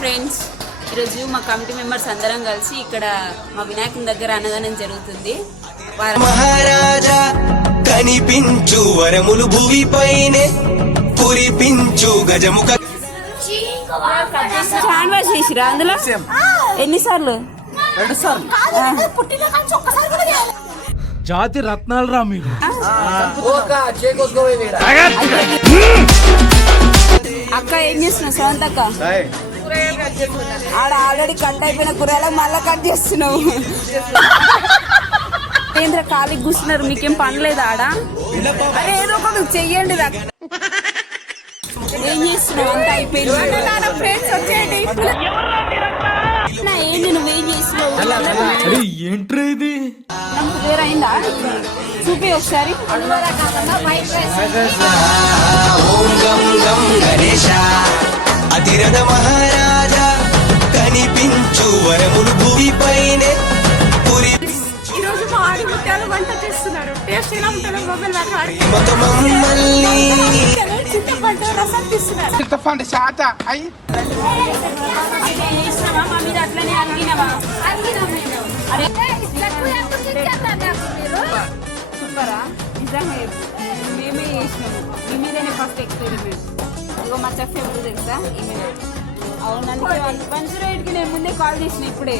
Friends, ఈరోజు మా committee members అందరం కలిసి ఇక్కడ మా వినాయకుని దగ్గర అన్నదానం జరుగుతుంది. మహారాజా కనిపించు వరములు భూమిపైనే కురిపించు గజముఖ హ్యాండ్ చేసిరా అందులో ఎన్నిసార్లు? 2 సార్లు. జాతి రత్నాలు రా మీరు. అక్క ఏం చేస్తున్నావు? సవంత్ అక్క ఆడ ఆల్రెడీ కట్ అయిపోయిన కూరగాయలు మళ్ళా కట్ చేస్తున్నావు. కేంద్ర ఖాళీ కూర్చున్నారు, మీకేం పని లేదా ఆడ? అరే ఏదో ఒకటి చెయ్యండి. ఏం చేస్తున్నావు? అంతా అయిపోయింది. ఏంటి నువ్వేం చేస్తున్నావు? ఏంట్రా ఇది? వేరైందా? చూపి ఒకసారి. ఓం గం గం గణేశ అతిరథ మహారాజా కనిపించు వరములు భూమిపైనే ఈరోజు మా ఆడి ముత్యాలు వంట చేస్తున్నారు. టేస్ట్ ఎలా ఉంటుందో మొబైల్ మమ్మల్ని చింతపండు శాత అయి మా మీద అట్లనే అడిగినవా? సూపరా? నిజంగా మేమే చేసినాము. మీ మీదనే ఫస్ట్ ఎక్స్పెరిమెంట్. ఇగో మా చెఫ్ ఎవరు తెలుసా? అవునండి, 108కి నేను ముందే కాల్ చేసిన ఇప్పుడే.